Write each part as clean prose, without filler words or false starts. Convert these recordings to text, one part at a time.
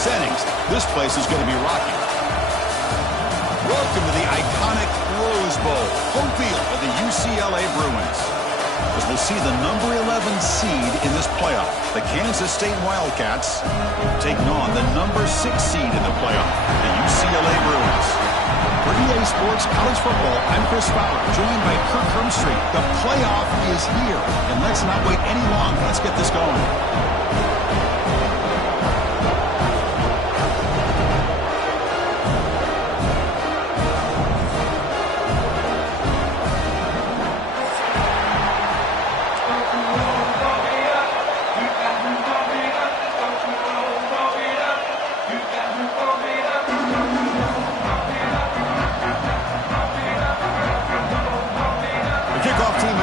settings, this place is going to be rocking. Welcome to the iconic Rose Bowl, home field of the UCLA Bruins. As we'll see the number 11 seed in this playoff, the Kansas State Wildcats, taking on the number 6 seed in the playoff, the UCLA Bruins. For EA Sports College Football, I'm Chris Fowler, joined by Kirk Hermstreet. The playoff is here, and let's not wait any longer. Let's get this going.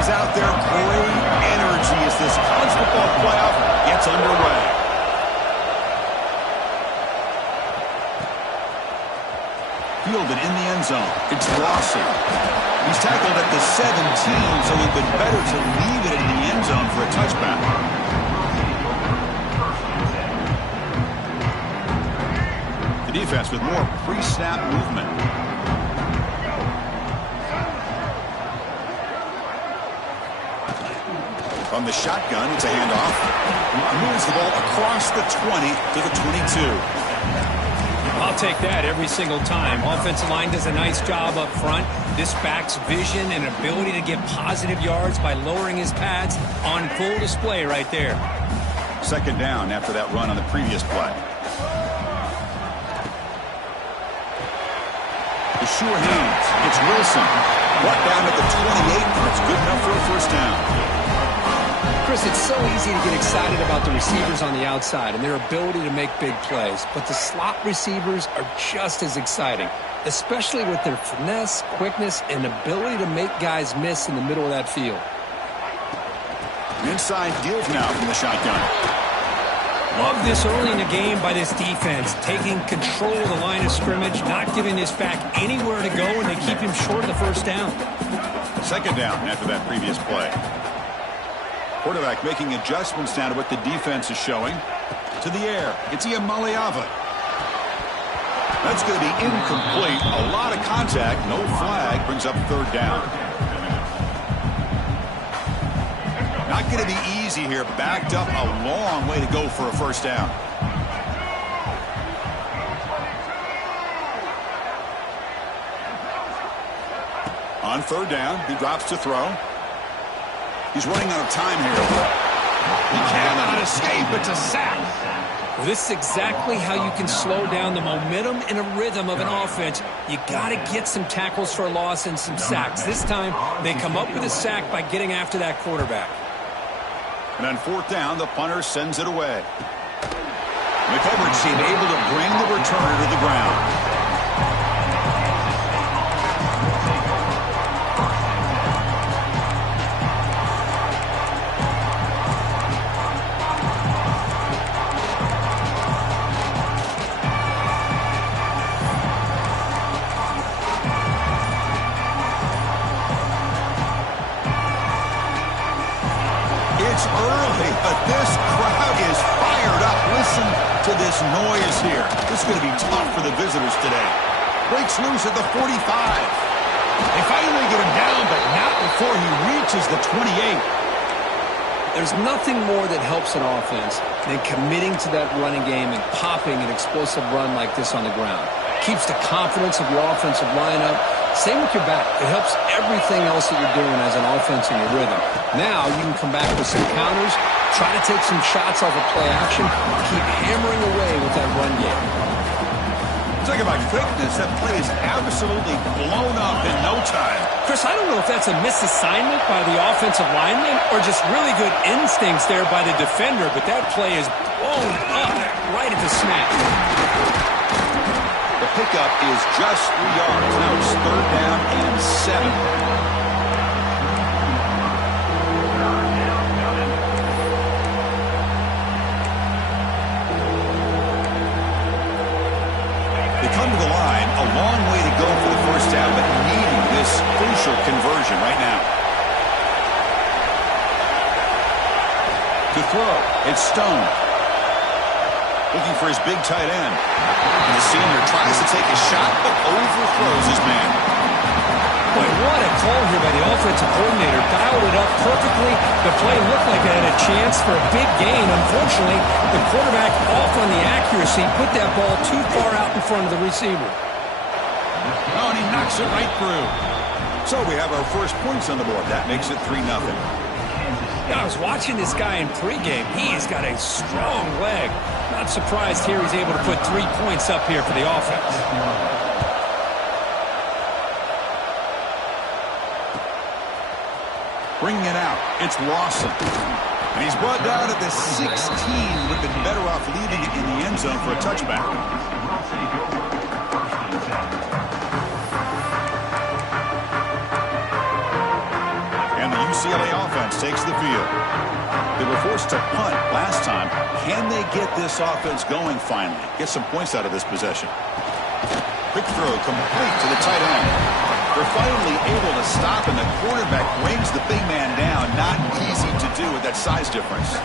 Out there, great energy as this college football playoff gets underway. Fielded in the end zone. It's Rossi. He's tackled at the 17, so it'd been better to leave it in the end zone for a touchback. The defense with more pre-snap movement. From the shotgun, it's a handoff. Moves the ball across the 20 to the 22. I'll take that every single time. Offensive line does a nice job up front. This back's vision and ability to get positive yards by lowering his pads on full display right there. Second down after that run on the previous play. The sure hands. It's Wilson. Brought down at the 28, and it's good enough for a first down. Chris, it's so easy to get excited about the receivers on the outside and their ability to make big plays, but the slot receivers are just as exciting, especially with their finesse, quickness, and ability to make guys miss in the middle of that field. Inside deals now from the shotgun. Love this early in the game by this defense, taking control of the line of scrimmage, not giving this back anywhere to go, and they keep him short of the first down. Second down after that previous play. Quarterback making adjustments down to what the defense is showing. To the air. It's Iamaleava. That's going to be incomplete. A lot of contact. No flag. Brings up third down. Not going to be easy here. Backed up a long way to go for a first down. On third down, he drops to throw. He's running out of time here. He cannot escape. It's a sack. Well, this is exactly how you can slow down the momentum and a rhythm of an offense. You got to get some tackles for a loss and some sacks. This time, they come up with a sack by getting after that quarterback. And on fourth down, the punter sends it away. The coverage team able to bring the returner to the ground. Early, but this crowd is fired up. Listen to this noise here. This is going to be tough for the visitors today. Breaks loose at the 45. They finally get him down, but not before he reaches the 28. There's nothing more that helps an offense than committing to that running game and popping an explosive run like this on the ground. Keeps the confidence of your offensive lineup. Same with your back. It helps everything else that you're doing as an offense in your rhythm. Now you can come back with some counters, try to take some shots off of play action, keep hammering away with that run game. Talk about quickness. That play is absolutely blown up in no time. Chris, I don't know if that's a misassignment by the offensive lineman or just really good instincts there by the defender, but that play is blown up right at the snap. The pickup is just 3 yards. Now it's third down and 7. Come to the line, a long way to go for the first down, but needing this crucial conversion right now. To throw, it's Stone. Looking for his big tight end. And the senior tries to take a shot, but overthrows his man. Boy, what a call here by the offensive coordinator. Dialed it up perfectly. The play looked like it had a chance for a big gain. Unfortunately, the quarterback off on the accuracy, put that ball too far out in front of the receiver. Oh, and he knocks it right through. So we have our first points on the board. That makes it 3-0. I was watching this guy in pregame. He has got a strong leg. Not surprised here he's able to put 3 points up here for the offense. Bringing it out, it's Lawson. And he's brought down at the 16. Would have been better off leaving it in the end zone for a touchback. And the UCLA offense takes the field. They were forced to punt last time. Can they get this offense going finally? Get some points out of this possession. Quick throw complete to the tight end. They're finally able to stop, and the quarterback brings the big man down. Not easy to do with that size difference.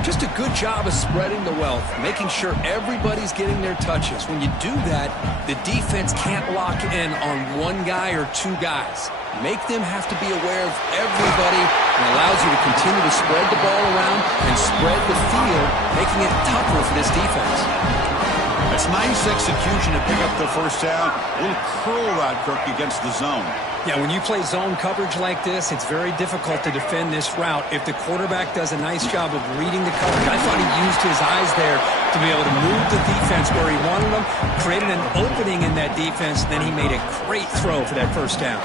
Just a good job of spreading the wealth, making sure everybody's getting their touches. When you do that, the defense can't lock in on one guy or two guys. Make them have to be aware of everybody, and allows you to continue to spread the ball around and spread the field, making it tougher for this defense. That's nice execution to pick up the first down. A little curl route, Kirk, against the zone. Yeah, when you play zone coverage like this, it's very difficult to defend this route. If the quarterback does a nice job of reading the coverage, I thought he used his eyes there to be able to move the defense where he wanted them, created an opening in that defense, then he made a great throw for that first down.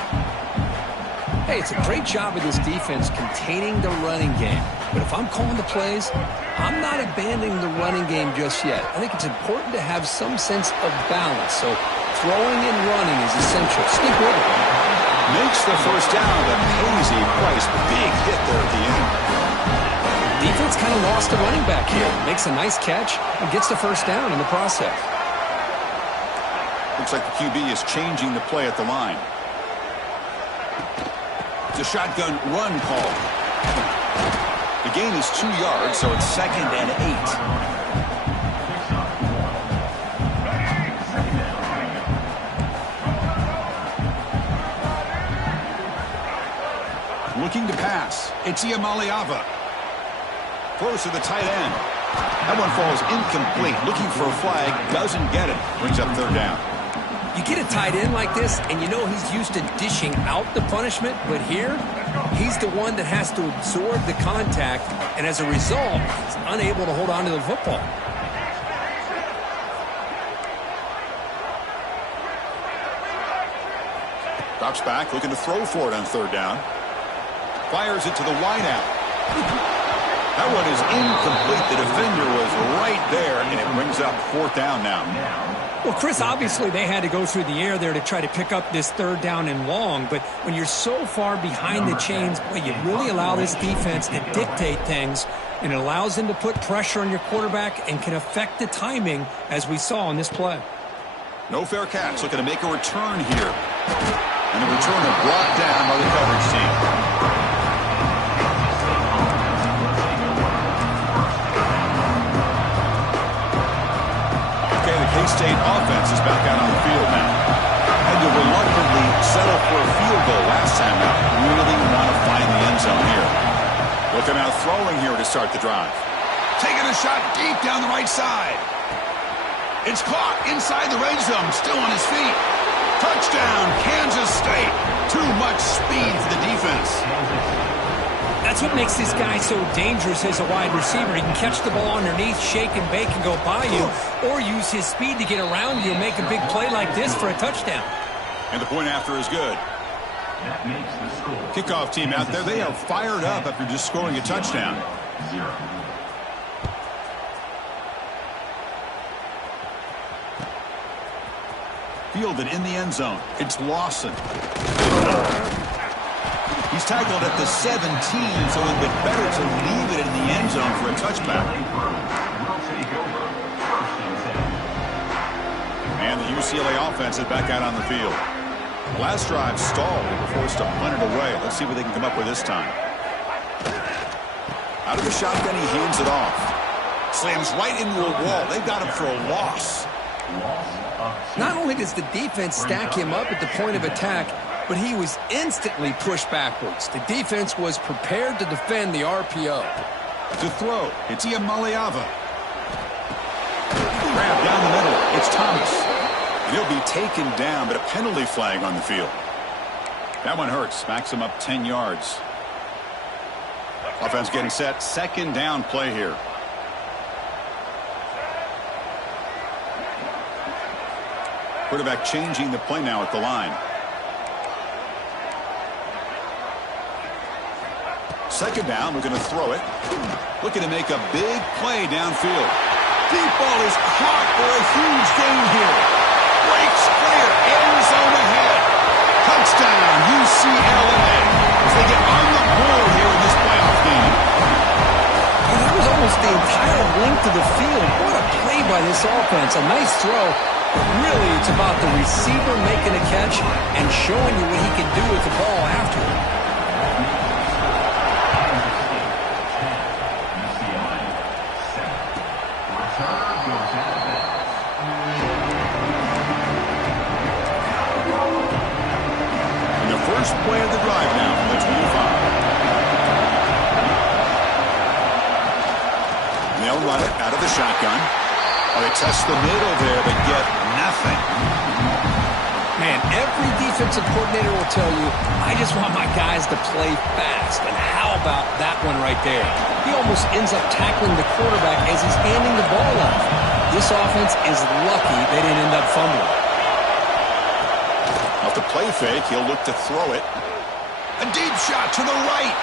Hey, it's a great job of this defense containing the running game. But if I'm calling the plays, I'm not abandoning the running game just yet. I think it's important to have some sense of balance. So throwing and running is essential. Stick with it. Makes the first down, but pays a price. Big hit there at the end. Defense kind of lost a running back here. Makes a nice catch and gets the first down in the process. Looks like the QB is changing the play at the line. It's a shotgun run call. The gain is 2 yards, so it's 2nd and 8. Looking to pass. It's Iamaleava. Close to the tight end. That one falls incomplete. Looking for a flag. Doesn't get it. Brings up 3rd down. You get a tight end like this, and you know he's used to dishing out the punishment, but here, he's the one that has to absorb the contact, and as a result, he's unable to hold on to the football. Drops back, looking to throw for it on 3rd down. Fires it to the wideout. That one is incomplete. The defender was right there, and it brings up 4th down now. Well, Chris, obviously they had to go through the air there to try to pick up this 3rd down and long, but when you're so far behind the chains, boy, you really allow this defense to dictate things, and it allows them to put pressure on your quarterback and can affect the timing, as we saw in this play. No fair catch, looking to make a return here. And the returner brought down by the coverage team. K-State offense is back out on the field now. Had to reluctantly settle for a field goal last time out. Really want to find the end zone here. Looking out throwing here to start the drive. Taking a shot deep down the right side. It's caught inside the red zone. Still on his feet. Touchdown, Kansas State. Too much speed for the defense. That's what makes this guy so dangerous as a wide receiver. He can catch the ball underneath, shake and bake and go by you, or use his speed to get around you and make a big play like this for a touchdown. And the point after is good. Kickoff team out there, they are fired up after just scoring a touchdown. Fielded in the end zone. It's Lawson. He's tackled at the 17, so it would be better to leave it in the end zone for a touchback. And the UCLA offense is back out on the field. The last drive stalled. They were forced to punt it away. Let's see what they can come up with this time. Out of the shotgun, he hands it off. Slams right into a wall. They got him for a loss. Not only does the defense stack him up at the point of attack, but he was instantly pushed backwards. The defense was prepared to defend the RPO. To throw, it's Maliava. Grab down the middle. It's Thomas. He'll be taken down, but a penalty flag on the field. That one hurts. Backs him up 10 yards. Offense getting set. Second down play here. Quarterback changing the play now at the line. Second down, we're going to throw it. Looking to make a big play downfield. Deep ball is caught for a huge gain here. Breaks clear, end zone ahead. Touchdown, UCLA. As they get on the board here in this playoff game. And that was almost the entire length of the field. What a play by this offense. A nice throw. But really, it's about the receiver making a catch and showing you what he can do with the ball after it. And the first play of the drive now from the 25. They'll run it out of the shotgun. Oh, they test the middle there, but get nothing. Man, every defensive coordinator will tell you, I just want my guys to play fast. And how about that one right there? He almost ends up tackling the quarterback as he's handing the ball off. This offense is lucky they didn't end up fumbling. Off the play fake, he'll look to throw it. A deep shot to the right.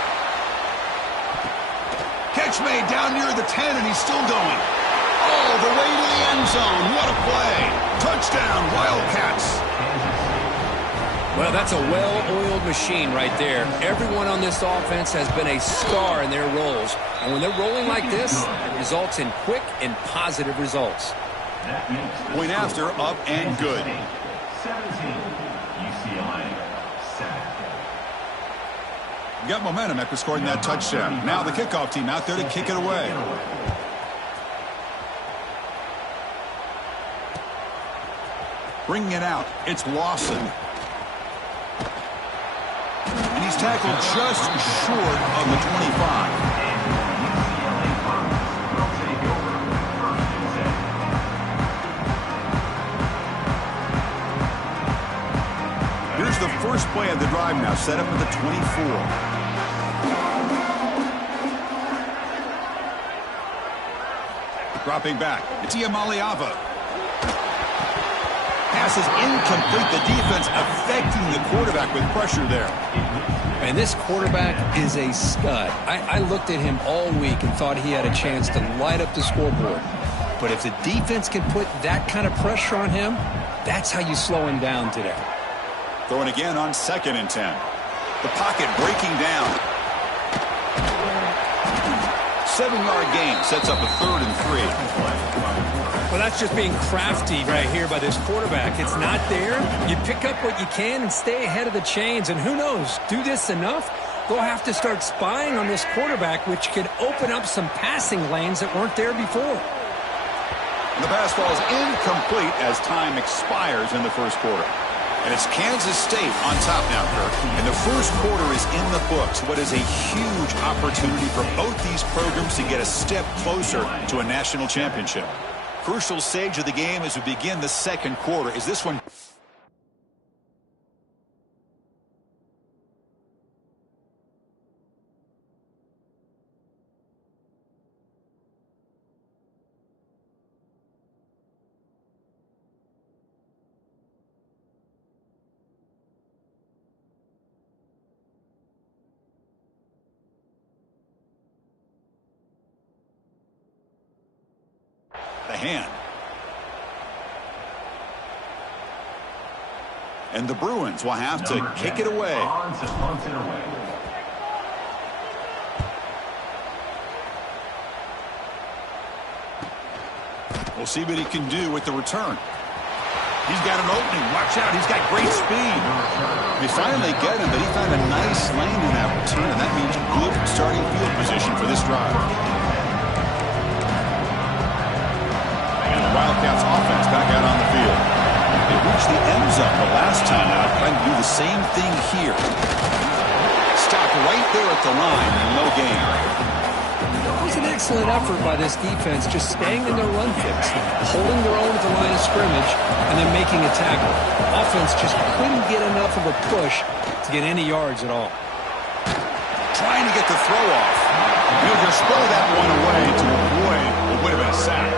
Catch made down near the 10, and he's still going. All the way to the end zone. What a play. Touchdown, Wildcats. Well, that's a well-oiled machine right there. Everyone on this offense has been a star in their roles. And when they're rolling like this, it results in quick and positive results. Point after, up and good. 17, UCLA, 7. Got momentum after scoring that touchdown. Now the kickoff team out there to kick it away. Bringing it out, it's Lawson. And he's tackled just short of the 25. Here's the first play of the drive now, set up at the 24. Dropping back, it's Maliava. Pass is incomplete. The defense affecting the quarterback with pressure there. And this quarterback is a stud. I looked at him all week and thought he had a chance to light up the scoreboard. But if the defense can put that kind of pressure on him, that's how you slow him down today. Throwing again on 2nd and 10. The pocket breaking down. 7-yard gain sets up a 3rd and 3. Well, that's just being crafty right here by this quarterback. It's not there. You pick up what you can and stay ahead of the chains. And who knows, do this enough, they'll have to start spying on this quarterback, which could open up some passing lanes that weren't there before. And the pass falls incomplete as time expires in the first quarter. And it's Kansas State on top now, Kirk. And the first quarter is in the books. What is a huge opportunity for both these programs to get a step closer to a national championship. Crucial stage of the game as we begin the second quarter. Is this one? The hand. And the Bruins will have to kick it away. We'll see what he can do with the return. He's got an opening. Watch out. He's got great speed. We finally get him, but he found a nice lane in that return, and that means good starting field position for this drive. time out, trying to do the same thing here. Stopped right there at the line, and no gain. It was an excellent effort by this defense, just staying in their run fix, holding their own at the line of scrimmage, and then making a tackle. Offense just couldn't get enough of a push to get any yards at all. Trying to get the throw off. He'll just throw that one away to avoid what would have been a sack.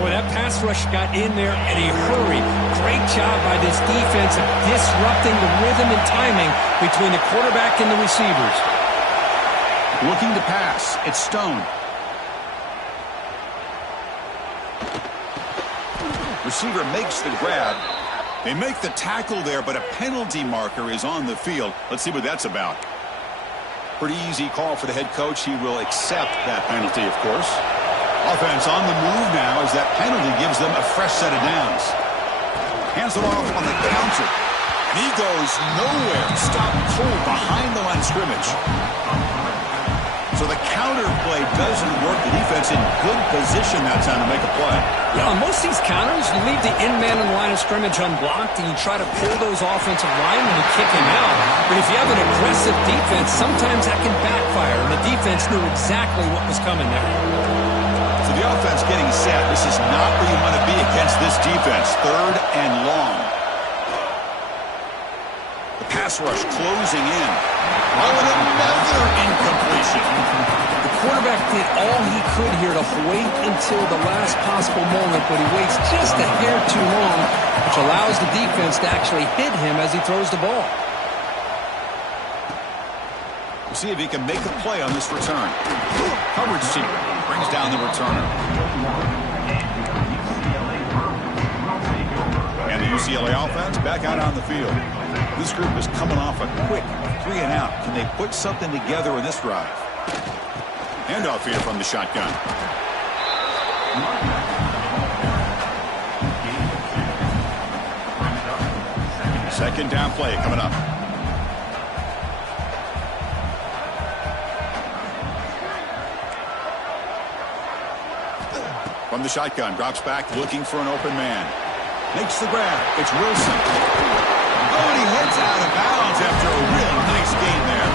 Boy, that pass rush got in there in a hurry. Great job by this defense of disrupting the rhythm and timing between the quarterback and the receivers. Looking to pass. It's Stone. Receiver makes the grab. They make the tackle there, but a penalty marker is on the field. Let's see what that's about. Pretty easy call for the head coach. He will accept that penalty, of course. Offense on the move now as that penalty gives them a fresh set of downs. Hands it off on the counter. And he goes nowhere. Stopped cold behind the line of scrimmage. So the counter play doesn't work. The defense in good position that time to make a play. Yeah, on most of these counters, you leave the in man in the line of scrimmage unblocked, and you try to pull those offensive linemen and kick him out. But if you have an aggressive defense, sometimes that can backfire, and the defense knew exactly what was coming there. So the offense getting set. This is not where you want to be against this defense. 3rd and long. The pass rush closing in. Oh, and another incompletion. The quarterback did all he could here to wait until the last possible moment, but he waits just a hair too long, which allows the defense to actually hit him as he throws the ball. We'll see if he can make a play on this return. Coverage team brings down the returner. And the UCLA offense back out on the field. This group is coming off a quick 3 and out. Can they put something together in this drive? Handoff here from the shotgun. Second down play coming up. From the shotgun, drops back, looking for an open man. Makes the grab. It's Wilson. Oh, and he heads out of bounds after a real nice gain there.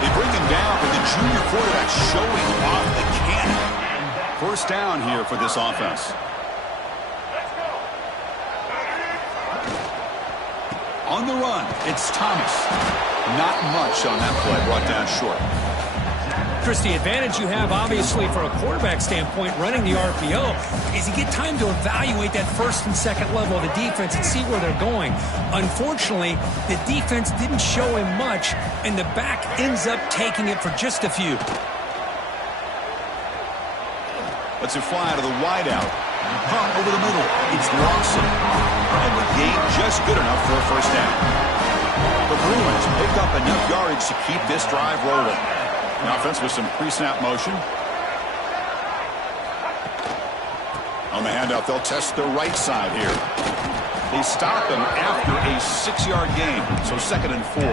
They bring him down, but the junior quarterback showing off the cannon. First down here for this offense. On the run, it's Thomas. Not much on that play, brought down short. Chris, the advantage you have, obviously, from a quarterback standpoint, running the RPO, is you get time to evaluate that first and second level of the defense and see where they're going. Unfortunately, the defense didn't show him much, and the back ends up taking it for just a few. Lets it fly out of the wideout. Punt over the middle. It's Lawson. And the gain just good enough for a first down. The Bruins pick up enough yardage to keep this drive rolling. The offense with some pre-snap motion. On the handoff, they'll test the right side here. They stop him after a 6-yard gain, so 2nd and 4.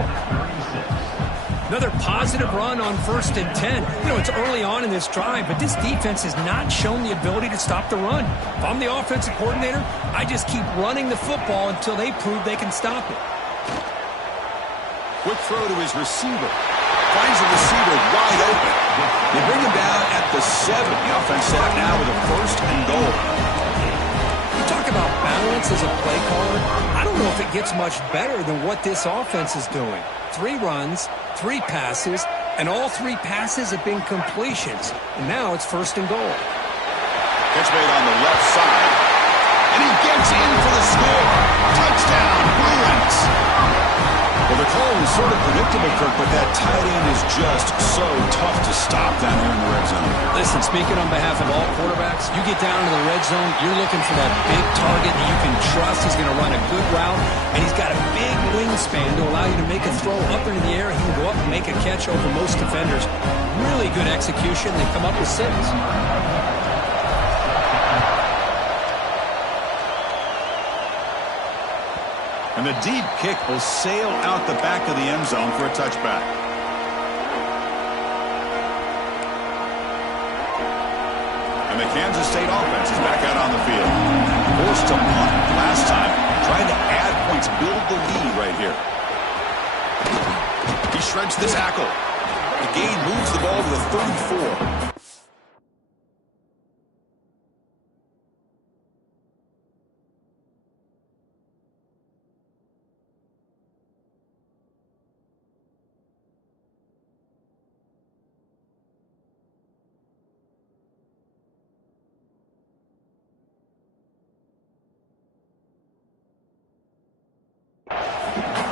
Another positive run on 1st and 10. You know, it's early on in this drive, but this defense has not shown the ability to stop the run. If I'm the offensive coordinator, I just keep running the football until they prove they can stop it. Quick throw to his receiver. Finds the receiver wide open. They bring him down at the 7. The offense set up now with a 1st and goal. You talk about balance as a play caller. I don't know if it gets much better than what this offense is doing. 3 runs, 3 passes, and all 3 passes have been completions. And now it's 1st and goal. Catch made on the left side. And he gets in for the score. Touchdown, Bruins. Well, the call was sort of predictable, Kirk, but that tight end is just so tough to stop down here in the red zone. Listen, speaking on behalf of all quarterbacks, you get down to the red zone, you're looking for that big target that you can trust. He's going to run a good route, and he's got a big wingspan to allow you to make a throw up into the air. He can go up and make a catch over most defenders. Really good execution. They come up with 6. And the deep kick will sail out the back of the end zone for a touchback. And the Kansas State offense is back out on the field. Forced to punt last time, trying to add points Let's build the lead right here. He shreds the tackle. The gain moves the ball to the 34.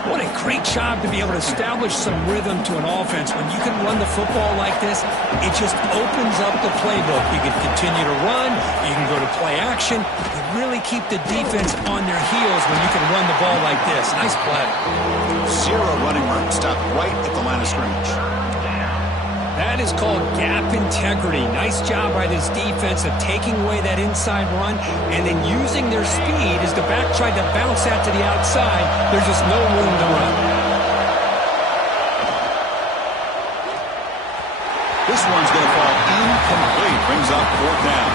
What a great job to be able to establish some rhythm to an offense. When you can run the football like this, it just opens up the playbook. You can continue to run. You can go to play action. You really keep the defense on their heels when you can run the ball like this. Nice play. Zero running room. Stopped right at the line of scrimmage. That is called gap integrity. Nice job by this defense of taking away that inside run and then using their speed as the back tried to bounce that to the outside. There's just no room to run. This one's going to fall incomplete. Brings up 4th down.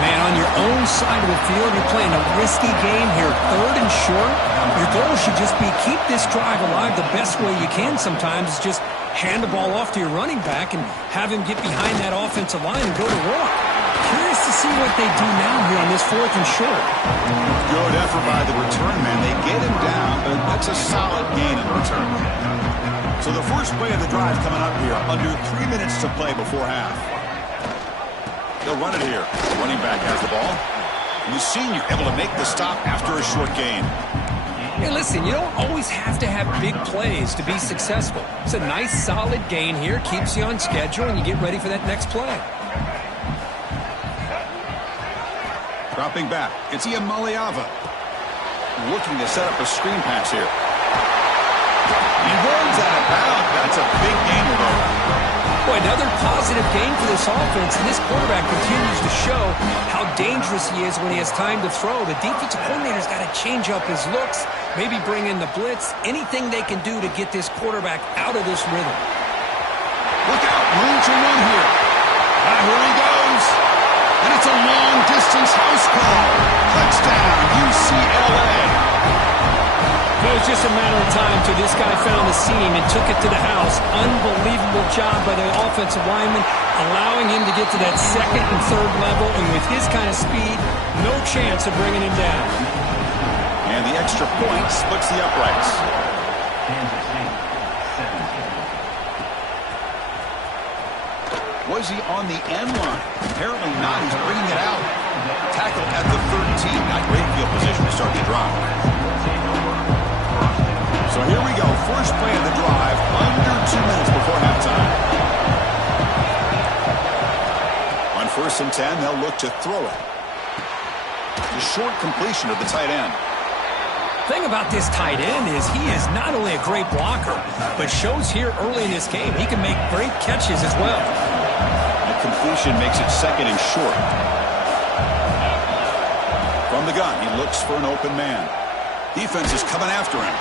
Man, on your own side of the field, you're playing a risky game here. 3rd and short. Your goal should just be keep this drive alive the best way you can sometimes is just hand the ball off to your running back and have him get behind that offensive line and go to work. Curious to see what they do now here on this 4th and short. Good effort by the return man. They get him down, but that's a solid gain in return. So the first play of the drive coming up here. Under 3 minutes to play before half. They'll run it here. The running back has the ball. And the senior able to make the stop after a short gain. Hey, listen, you don't always have to have big plays to be successful. It's a nice, solid gain here. Keeps you on schedule, and you get ready for that next play. Dropping back. It's Iamaleava. Looking to set up a screen pass here. He runs out of bounds. That's a big gainer there. Boy, another positive gain for this offense, and this quarterback continues to show how dangerous he is when he has time to throw. The defensive coordinator's got to change up his looks, maybe bring in the blitz, anything they can do to get this quarterback out of this rhythm. Look out, room to run here. Here he goes. And it's a long-distance house call. Touchdown, UCLA. It was just a matter of time till this guy found the seam and took it to the house. Unbelievable job by the offensive lineman, allowing him to get to that 2nd and 3rd level, and with his kind of speed, no chance of bringing him down. And the extra point splits the uprights. Was he on the end line? Apparently not. He's bringing it out. Tackle at the 13. Not great field position to start the drive. So here we go. First play of the drive. Under 2 minutes before halftime. On 1st and 10, they'll look to throw it. The short completion of the tight end. Thing about this tight end is he is not only a great blocker, but shows here early in this game he can make great catches as well. The completion makes it 2nd and short. From the gun, he looks for an open man. Defense is coming after him.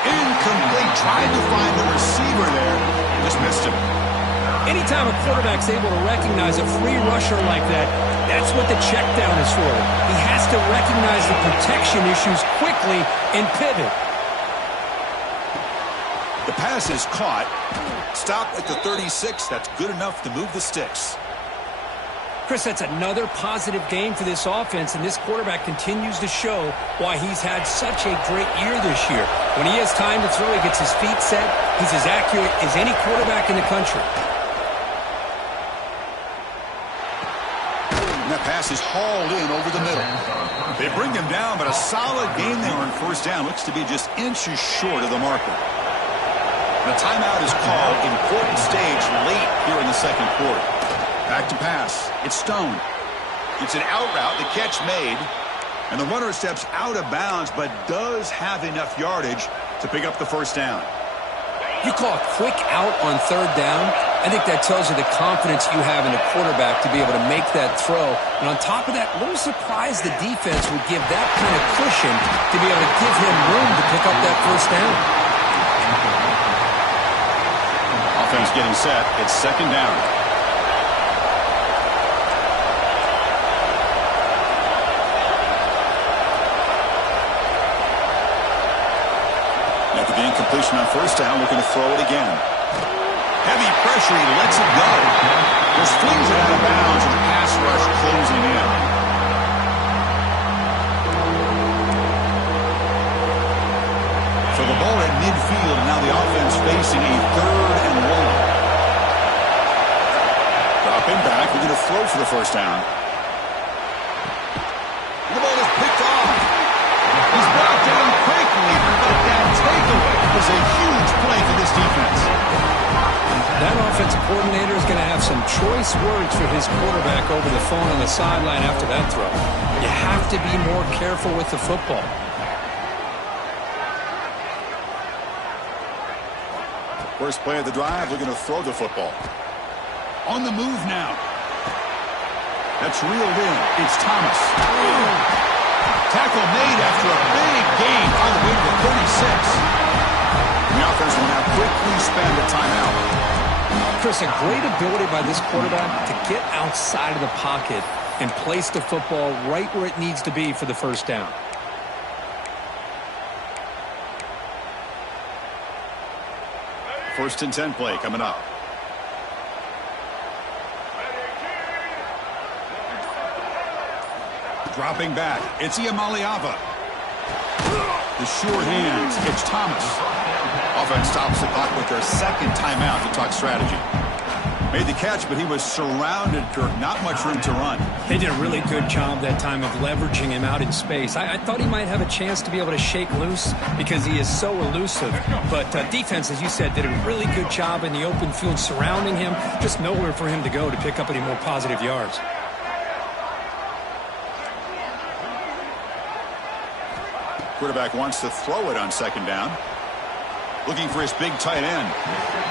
Incomplete. Tried to find the receiver there. Just missed him. Anytime a quarterback's able to recognize a free rusher like that, that's what the check down is for. He has to recognize the protection issues quickly and pivot. The pass is caught. Stopped at the 36. That's good enough to move the sticks. Chris, that's another positive game for this offense, and this quarterback continues to show why he's had such a great year this year. When he has time to throw, he gets his feet set. He's as accurate as any quarterback in the country. And that pass is hauled in over the middle. They bring him down, but a solid gain there on 1st down. Looks to be just inches short of the marker. The timeout is called. Important stage late here in the 2nd quarter. Back to pass. It's Stone. It's an out route. The catch made. And the runner steps out of bounds, but does have enough yardage to pick up the 1st down. You call a quick out on 3rd down. I think that tells you the confidence you have in a quarterback to be able to make that throw. And on top of that, a little surprised the defense would give that kind of cushion to be able to give him room to pick up that 1st down. Offense getting set. It's 2nd down. formation on first down, looking to throw it again. Heavy pressure, he lets it go. Just flings it out of bounds, and the pass rush closing in. So the ball at midfield, and now the offense facing a 3rd and long. Dropping back, looking to throw for the first down. And the ball is picked off. He's brought down quickly, but that takeaway was a huge play for this defense. That offensive coordinator is going to have some choice words for his quarterback over the phone on the sideline after that throw. You have to be more careful with the football. First play of the drive, looking to throw the football. On the move now. That's reeled in. It's Thomas. Tackle made after a big gain all the way to the 36. The offense will now quickly spend a timeout. Chris, a great ability by this quarterback to get outside of the pocket and place the football right where it needs to be for the first down. First and 10 play coming up. Dropping back, it's Iamaleava. The sure hands, it's Thomas. Offense stops the clock with their second timeout to talk strategy. Made the catch, but he was surrounded, Kirk. Not much room to run. They did a really good job that time of leveraging him out in space. I thought he might have a chance to be able to shake loose because he is so elusive. But defense, as you said, did a really good job in the open field surrounding him. Just nowhere for him to go to pick up any more positive yards. Quarterback wants to throw it on second down. Looking for his big tight end.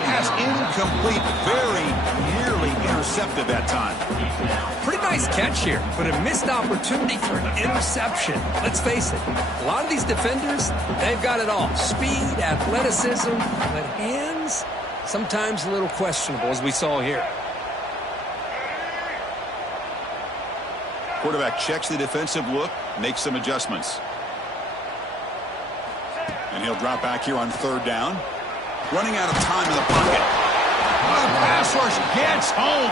Pass incomplete, very nearly intercepted that time. Pretty nice catch here, but a missed opportunity for an interception. Let's face it, a lot of these defenders, they've got it all. Speed, athleticism, but hands, sometimes a little questionable, as we saw here. Quarterback checks the defensive look, makes some adjustments. And he'll drop back here on third down. Running out of time in the pocket. Oh, the pass rush gets home.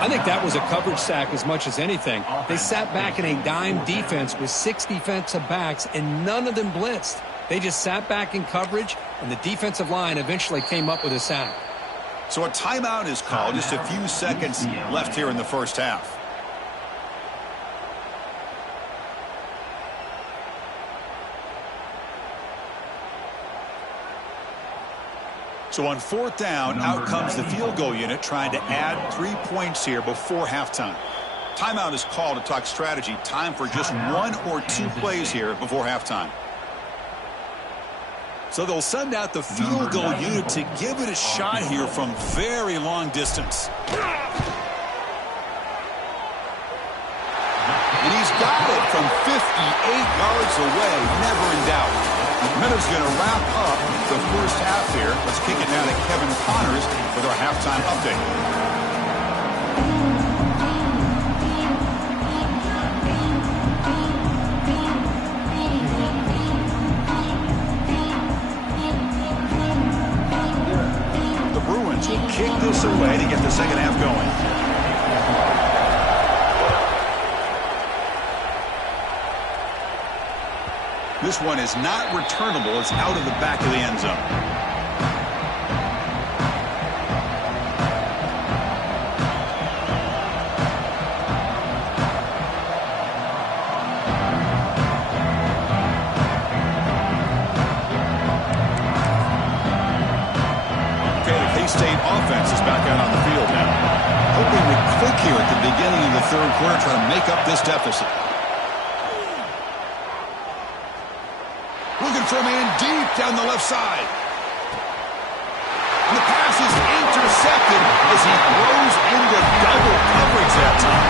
I think that was a coverage sack as much as anything. They sat back in a dime defense with 6 defensive backs, and none of them blitzed. They just sat back in coverage, and the defensive line eventually came up with a sack. So a timeout is called. Just a few seconds left here in the first half. So on fourth down, out comes the field goal unit trying to add 3 points here before halftime. Timeout is called to talk strategy. Time for just 1 or 2 plays here before halftime. So they'll send out the field goal unit to give it a shot here from very long distance. And he's got it from 58 yards away, never in doubt. Miller's going to wrap up the first half here. Let's kick it now to Kevin Connors with our halftime update. The Bruins will kick this away to get the second half going. This one is not returnable. It's out of the back of the end zone. Okay, the K-State offense is back out on the field now. Hoping to click here at the beginning of the third quarter, trying to make up this deficit. Looking for a man deep down the left side. And the pass is intercepted as he throws into double coverage that time.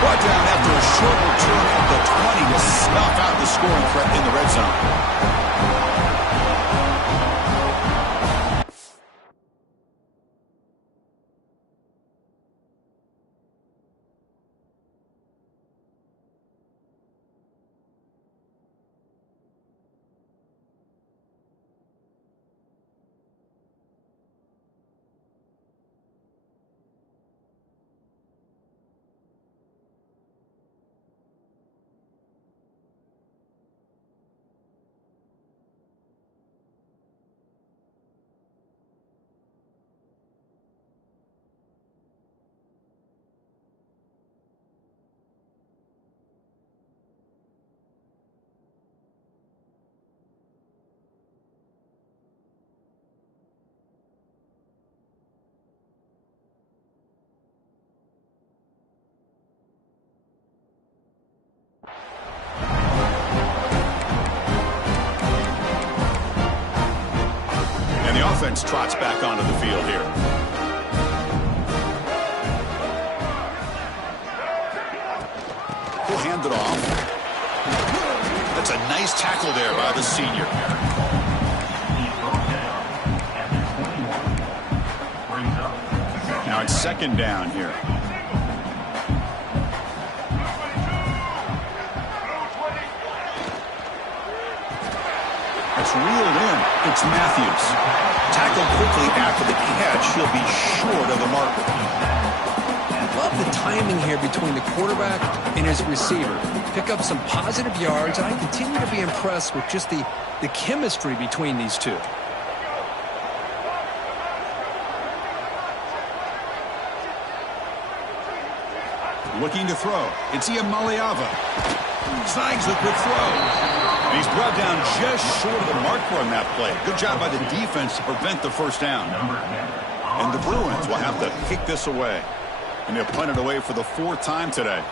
Brought down after a short return at the 20 to snuff out the scoring threat in the red zone. offense trots back onto the field here. He'll hand it off. That's a nice tackle there by the senior. Now it's second down here. It's reeled in. It's Matthews. Tackled quickly after the catch. He'll be short of the marker. Love the timing here between the quarterback and his receiver. Pick up some positive yards, and I continue to be impressed with just the chemistry between these two. Looking to throw. It's Iamaleava. Snags the quick throw. And he's brought down just short of the marker on that play. Good job by the defense to prevent the first down. And the Bruins will have to kick this away. And they'll punt it away for the 4th time today.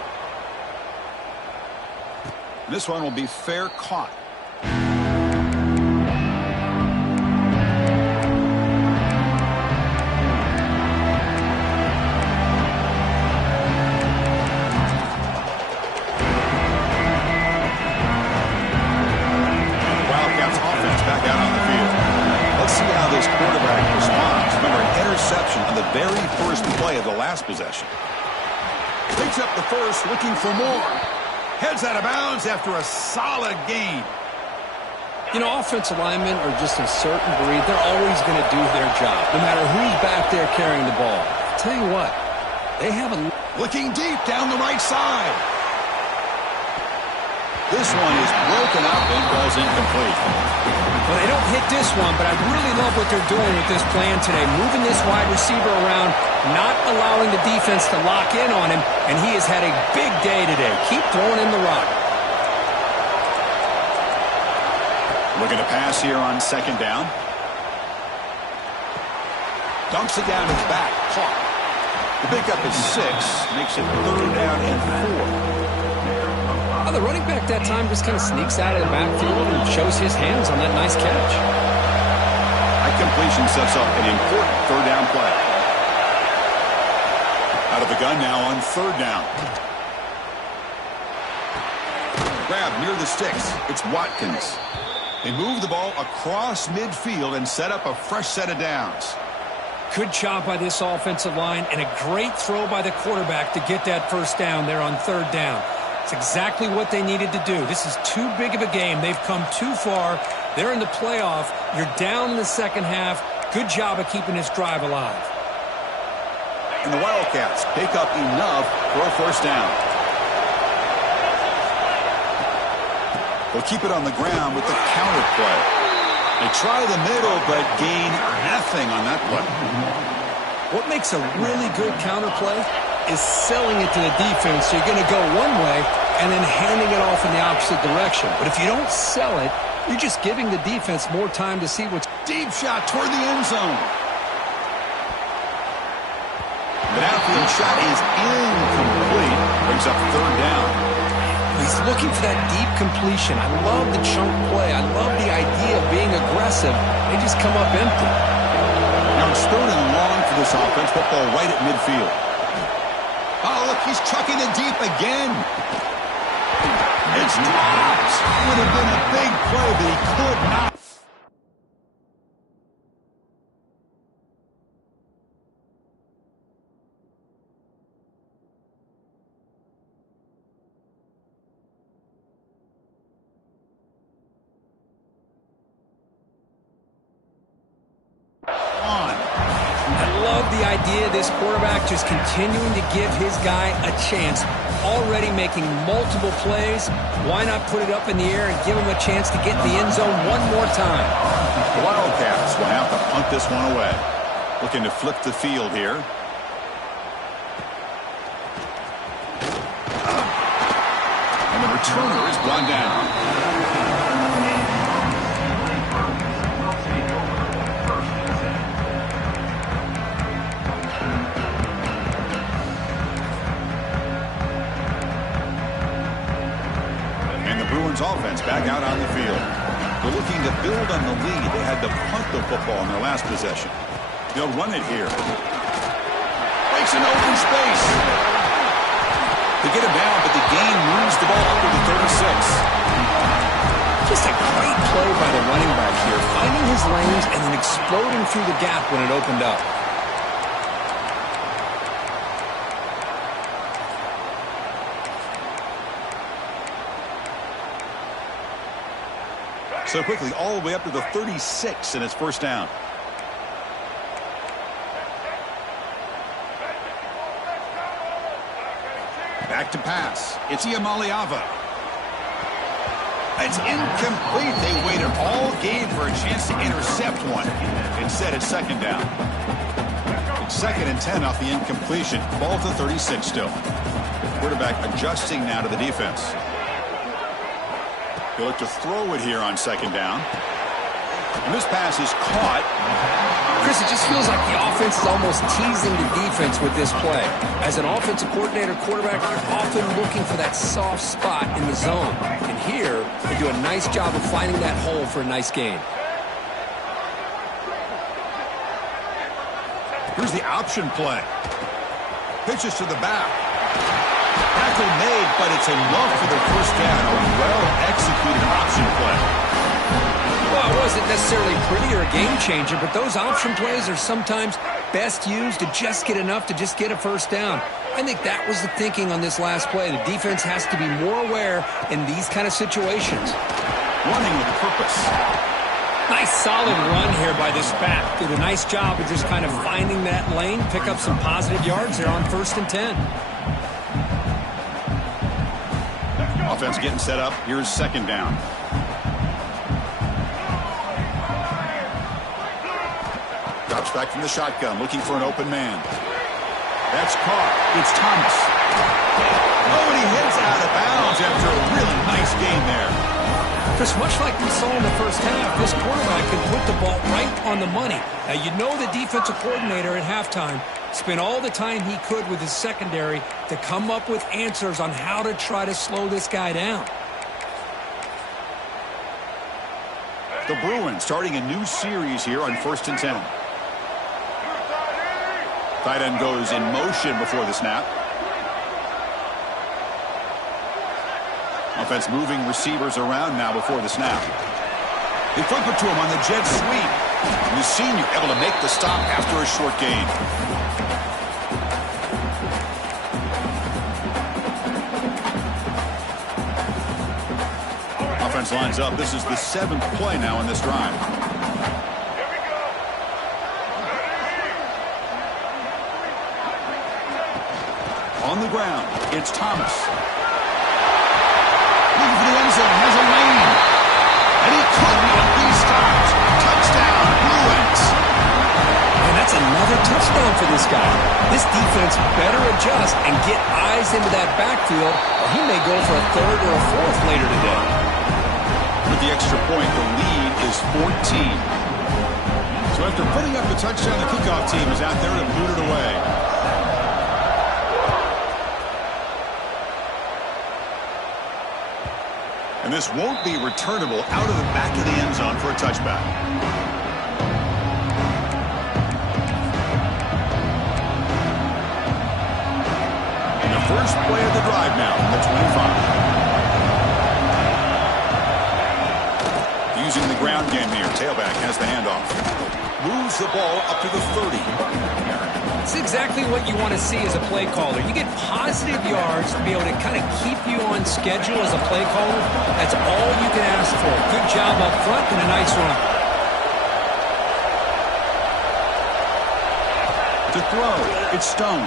This one will be fair caught. Wildcats offense back out on the field. Let's see how this quarterback responds. Remember, an interception on the very first play of the last possession. Picks up the first, looking for more. Heads out of bounds after a solid gain. You know, offensive linemen are just a certain breed. They're always going to do their job, no matter who's back there carrying the ball. I'll tell you what, they have a... Looking deep down the right side. This one is broken up and falls incomplete. Well, they don't hit this one, but I really love what they're doing with this plan today. Moving this wide receiver around, not allowing the defense to lock in on him, and he has had a big day today. Keep throwing in the rock. Looking to pass here on second down. Dumps it down to the back. Caught. The pickup is 6. Makes it 3rd down and 4. The running back that time just kind of sneaks out of the backfield and shows his hands on that nice catch. That completion sets up an important 3rd down play. Out of the gun now on 3rd down. Grab near the sticks. It's Watkins. They move the ball across midfield and set up a fresh set of downs. Good job by this offensive line and a great throw by the quarterback to get that first down there on 3rd down. It's exactly what they needed to do. This is too big of a game. They've come too far. They're in the playoff. You're down in the second half. Good job of keeping this drive alive. And the Wildcats pick up enough for a first down. They'll keep it on the ground with the counter play. They try the middle, but gain nothing on that play. What makes a really good counter play is selling it to the defense. So you're going to go one way and then handing it off in the opposite direction. But if you don't sell it, you're just giving the defense more time to see what's... Deep shot toward the end zone. The outfield shot is incomplete. Brings up 3rd down. He's looking for that deep completion. I love the chunk play. I love the idea of being aggressive. They just come up empty. Now it's 3rd and long for this offense. Football right at midfield. Oh, look, he's chucking it deep again. It's dropped. Would have been a big play, but he could not. The idea of this quarterback just continuing to give his guy a chance, already making multiple plays. Why not put it up in the air and give him a chance to get in the end zone one more time? The Wildcats will have to punt this one away. Looking to flip the field here. And the returner is brought down. Bruins offense back out on the field. They're looking to build on the lead. They had to punt the football in their last possession. They'll run it here. Breaks an open space. They get him down, but the gain moves the ball up to the 36. Just a great play by the running back here, finding his lanes and then exploding through the gap when it opened up. So quickly, all the way up to the 36, and it's first down. Back to pass. It's Iamaleava. It's incomplete. They waited all game for a chance to intercept one. Instead, it's second down. It's 2nd and 10 off the incompletion. Ball to 36 still. Quarterback adjusting now to the defense. They look to throw it here on second down. And this pass is caught. Chris, it just feels like the offense is almost teasing the defense with this play. As an offensive coordinator, quarterback, you're often looking for that soft spot in the zone. And here, they do a nice job of finding that hole for a nice gain. Here's the option play. Pitches to the back. Tackle made, but it's enough for the first down. A well-executed option play. Well, it wasn't necessarily pretty or a game changer, but those option plays are sometimes best used to just get enough to just get a first down. I think that was the thinking on this last play. The defense has to be more aware in these kind of situations. Running with purpose. Nice solid run here by this back. Did a nice job of just kind of finding that lane, pick up some positive yards there on 1st and 10. Offense getting set up. Here's second down. Drops back from the shotgun, looking for an open man. That's caught. It's Thomas. Oh, and he hits out of bounds after a really nice gain there. Chris, much like we saw in the first half, this quarterback can put the ball right on the money. Now, you know the defensive coordinator at halftime spent all the time he could with his secondary to come up with answers on how to try to slow this guy down. The Bruins starting a new series here on 1st and 10. Tight end goes in motion before the snap. Offense moving receivers around now before the snap. They flip it to him on the jet sweep. And the senior able to make the stop after a short gain. Offense lines up. This is the 7th play now in this drive. On the ground, it's Thomas. Looking for the end zone, has a lane. And he couldn't be stopped. Touchdown, Bruins. And that's another touchdown for this guy. This defense better adjust and get eyes into that backfield, or he may go for a 3rd or a 4th later today. With the extra point, the lead is 14. So after putting up the touchdown, the kickoff team is out there to boot it away. And this won't be returnable out of the back of the end zone for a touchback. And the first play of the drive now, the 25. Using the ground game here. Tailback has the handoff. Moves the ball up to the 30. It's exactly what you want to see as a play caller. You get positive yards to be able to kind of keep you on schedule as a play caller. That's all you can ask for. Good job up front and a nice run. To throw, it's Stone.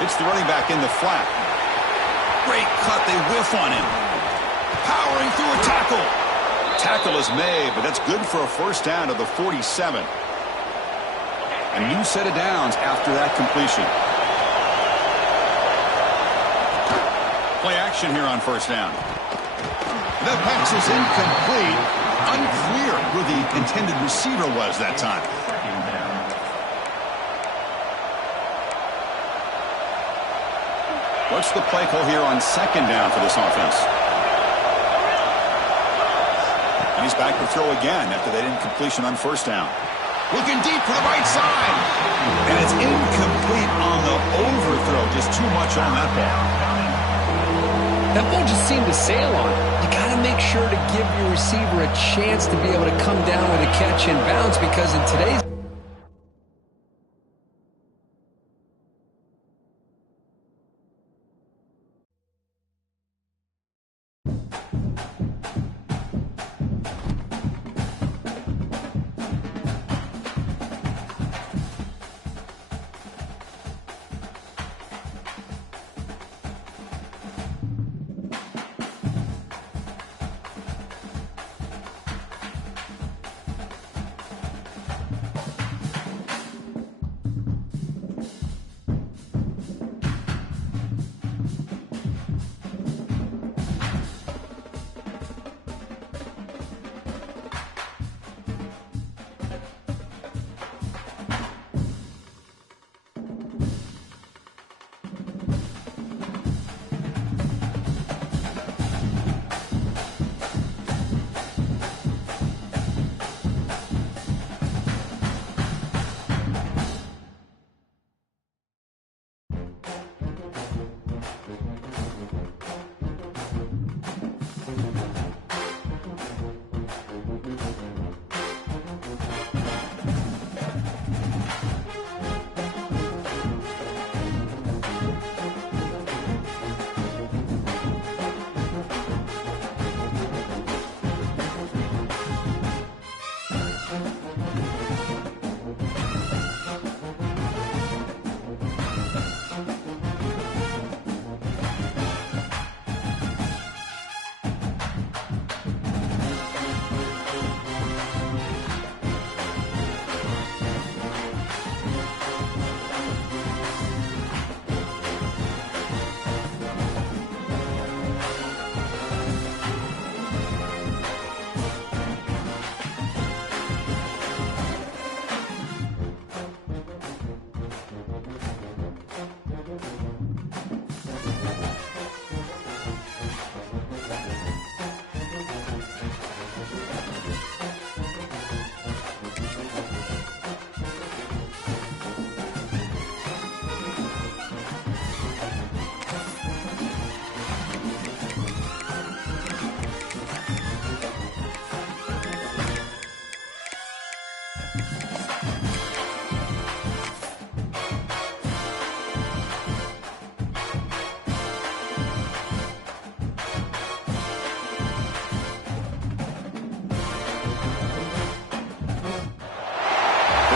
It's the running back in the flat. Great cut, they whiff on him. Powering through a tackle. Tackle is made, but that's good for a first down to the 47. A new set of downs after that completion. Play action here on first down. The pass is incomplete. Unclear who the intended receiver was that time. What's the play call here on second down for this offense? He's back to throw again after that incompletion on first down. Looking deep for the right side. And it's incomplete on the overthrow. Just too much on that ball. That ball just seemed to sail on it. You got to make sure to give your receiver a chance to be able to come down with a catch and bounce, because in today's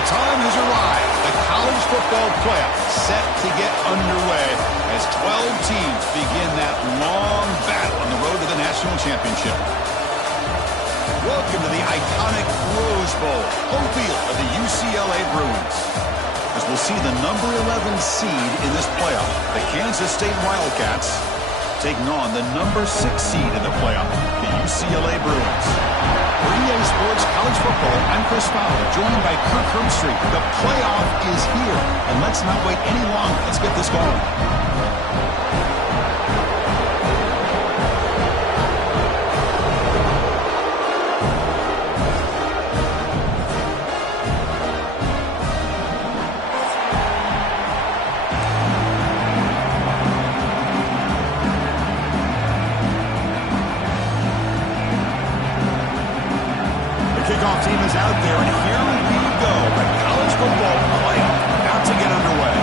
time has arrived. The college football playoff set to get underway as 12 teams begin that long battle on the road to the national championship. Welcome to the iconic Rose Bowl, home field of the UCLA Bruins. As we'll see the number 11 seed in this playoff, the Kansas State Wildcats, taking on the number 6 seed in the playoff, the UCLA Bruins. For EA Sports College Football, I'm Chris Fowler, joined by Kirk Herbstreit. The playoff is here, and let's not wait any longer. Let's get this going. Kickoff team is out there, and here we go. The college football playoff about to get underway.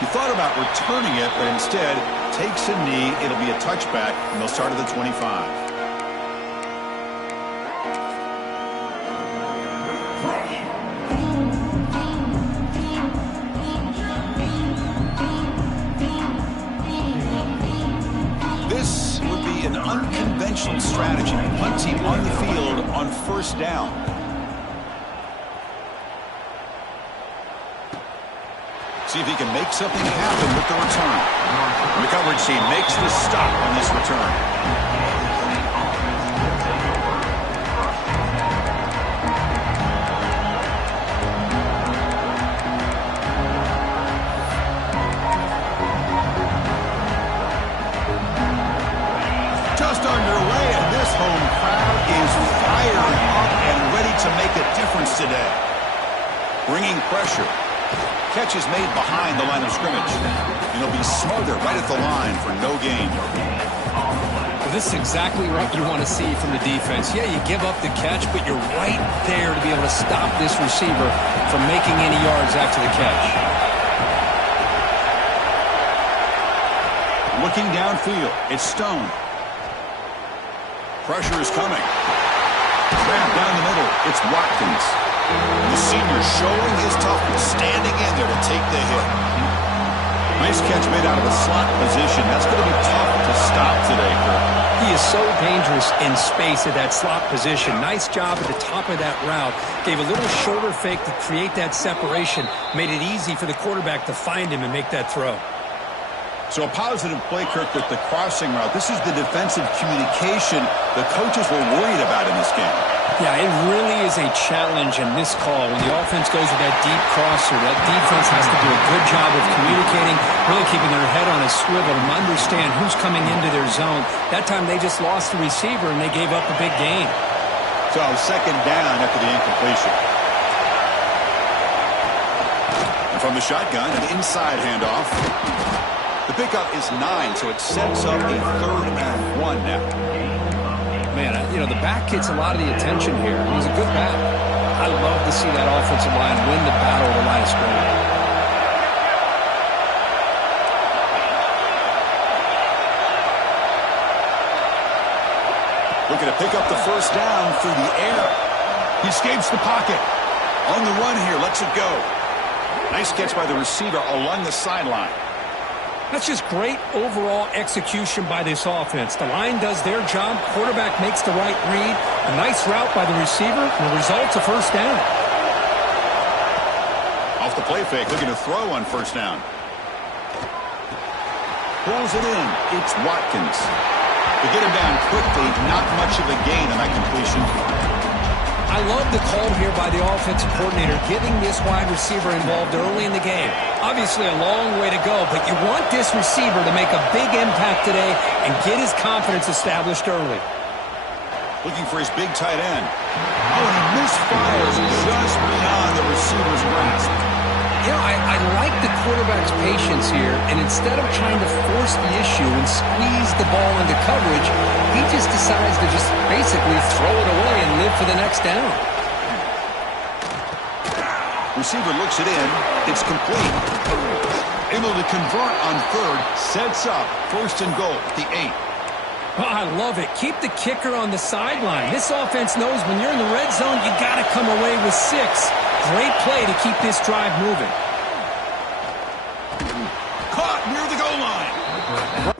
He thought about returning it, but instead takes a knee. It'll be a touchback, and they'll start at the 25. Unconventional strategy. Punt team on the field on first down. See if he can make something happen with the return. The coverage team makes the stop on this return. today. Bringing pressure. Catch is made behind the line of scrimmage. And he'll be smothered right at the line for no gain. Well, this is exactly what you want to see from the defense. Yeah, you give up the catch, but you're right there to be able to stop this receiver from making any yards after the catch. Looking downfield, it's Stone. Pressure is coming. Trap down the middle, it's Watkins. The senior showing his toughness, standing in there to take the hit. Nice catch made out of a slot position. That's going to be tough to stop today, Kirk. He is so dangerous in space at that slot position. Nice job at the top of that route. Gave a little shoulder fake to create that separation. Made it easy for the quarterback to find him and make that throw. So a positive play, Kirk, with the crossing route. This is the defensive communication the coaches were worried about in this game. Yeah, it really is a challenge in this call. When the offense goes with that deep crosser, that defense has to do a good job of communicating, really keeping their head on a swivel and understand who's coming into their zone. That time they just lost the receiver and they gave up a big gain. So second down after the incompletion. And from the shotgun, an inside handoff. The pickup is 9, so it sets up a 3rd and 1 now. Man, you know, the back gets a lot of the attention here. He's a good back. I love to see that offensive line win the battle of the line of scrimmage. Looking to pick up the first down through the air. He escapes the pocket. On the run here, lets it go. Nice catch by the receiver along the sideline. That's just great overall execution by this offense. The line does their job. Quarterback makes the right read. A nice route by the receiver. And the result's a first down. Off the play fake, looking to throw on first down. Pulls it in. It's Watkins. To get him down quickly, not much of a gain on that completion. I love the call here by the offensive coordinator, getting this wide receiver involved early in the game. Obviously a long way to go, but you want this receiver to make a big impact today and get his confidence established early. Looking for his big tight end. Oh, and he misfires just beyond the receiver's grasp. You know, I like the quarterback's patience here, and instead of trying to force the issue and squeeze the ball into coverage, he just decides to just basically throw it away and live for the next down. Receiver looks it in. It's complete. Able to convert on 3rd, sets up 1st and goal at the 8. Oh, I love it. Keep the kicker on the sideline. This offense knows when you're in the red zone, you got to come away with 6. Great play to keep this drive moving. Caught near the goal line.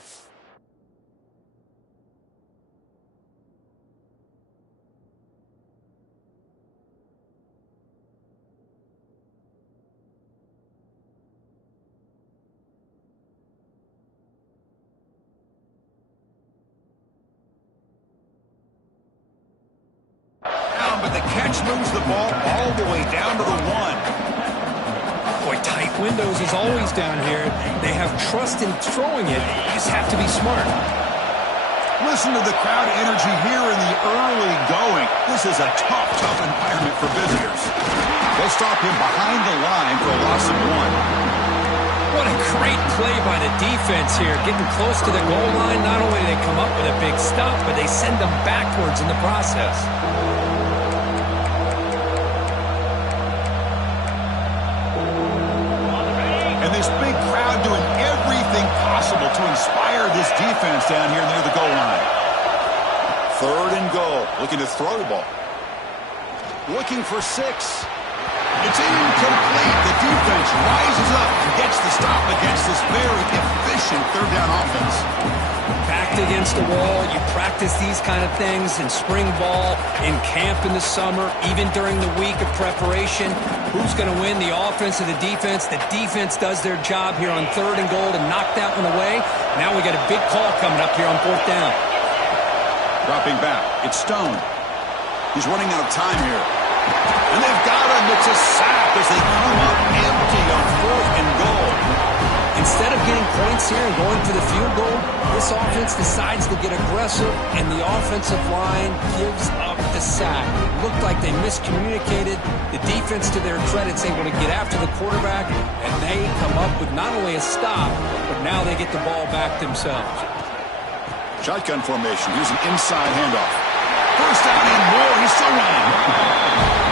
But the catch moves the ball all the way down to the 1. Boy, tight windows is always down here. They have trust in throwing it. You just have to be smart. Listen to the crowd energy here in the early going. This is a tough environment for visitors. They'll stop him behind the line for a loss of 1. What a great play by the defense here. Getting close to the goal line, not only do they come up with a big stop, but they send them backwards in the process. And this big crowd doing everything possible to inspire this defense down here near the goal line. 3rd and goal. Looking to throw the ball. Looking for 6. It's incomplete. The defense rises up and gets the stop against this very efficient 3rd down offense. Backed against the wall. You practice these kind of things in spring ball, in camp in the summer, even during the week of preparation. Who's going to win, the offense or the defense? The defense does their job here on 3rd and goal to knock that one away. Now we got a big call coming up here on 4th down. Dropping back. It's Stone. He's running out of time here. And they've got him. It's a sack as they come up empty on 4th and goal. Instead of getting points here and going for the field goal, this offense decides to get aggressive, and the offensive line gives up the sack. looked like they miscommunicated. The defense, to their credit, is able to get after the quarterback, and they come up with not only a stop, but now they get the ball back themselves. Shotgun formation. Here's an inside handoff. First down and more. He's still running.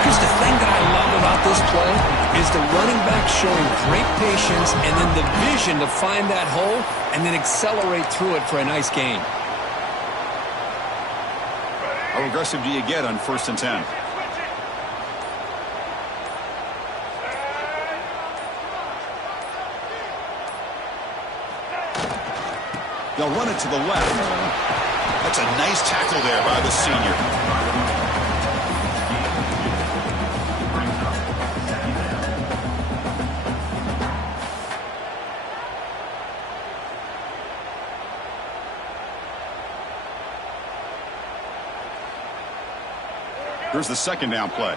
Here's the thing that I love about this play is the running back showing great patience and then the vision to find that hole and then accelerate through it for a nice gain. How aggressive do you get on 1st and 10? They'll run it to the left. That's a nice tackle there by the senior. Here's the 2nd down play.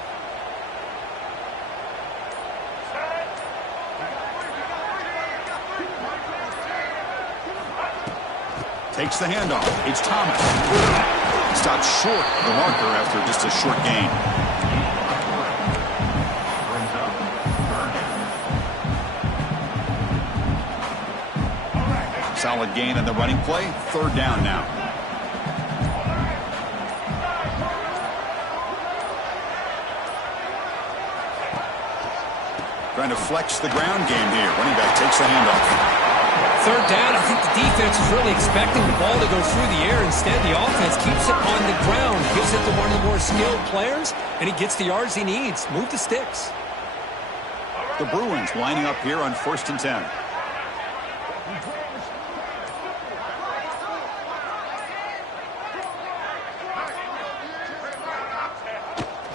Takes the handoff. It's Thomas. Stopped short of the marker after just a short gain. Solid gain on the running play. 3rd down now. Trying to flex the ground game here. Running back takes the handoff. 3rd down, I think the defense is really expecting the ball to go through the air. Instead, the offense keeps it on the ground, gives it to one of the more skilled players, and he gets the yards he needs. Move the sticks. The Bruins lining up here on 1st and 10.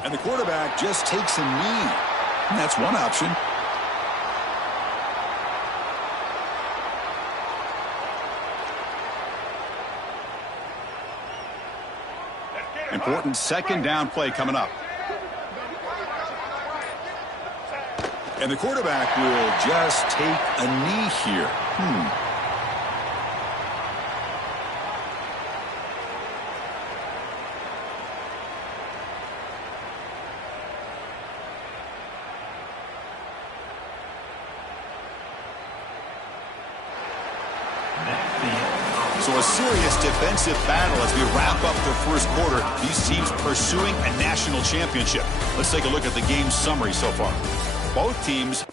And the quarterback just takes a knee. And that's one option. Important 2nd down play coming up. And the quarterback will just take a knee here. So a serious defensive battle as we wrap up the 1st quarter. These teams pursuing a national championship. Let's take a look at the game summary so far. Both teams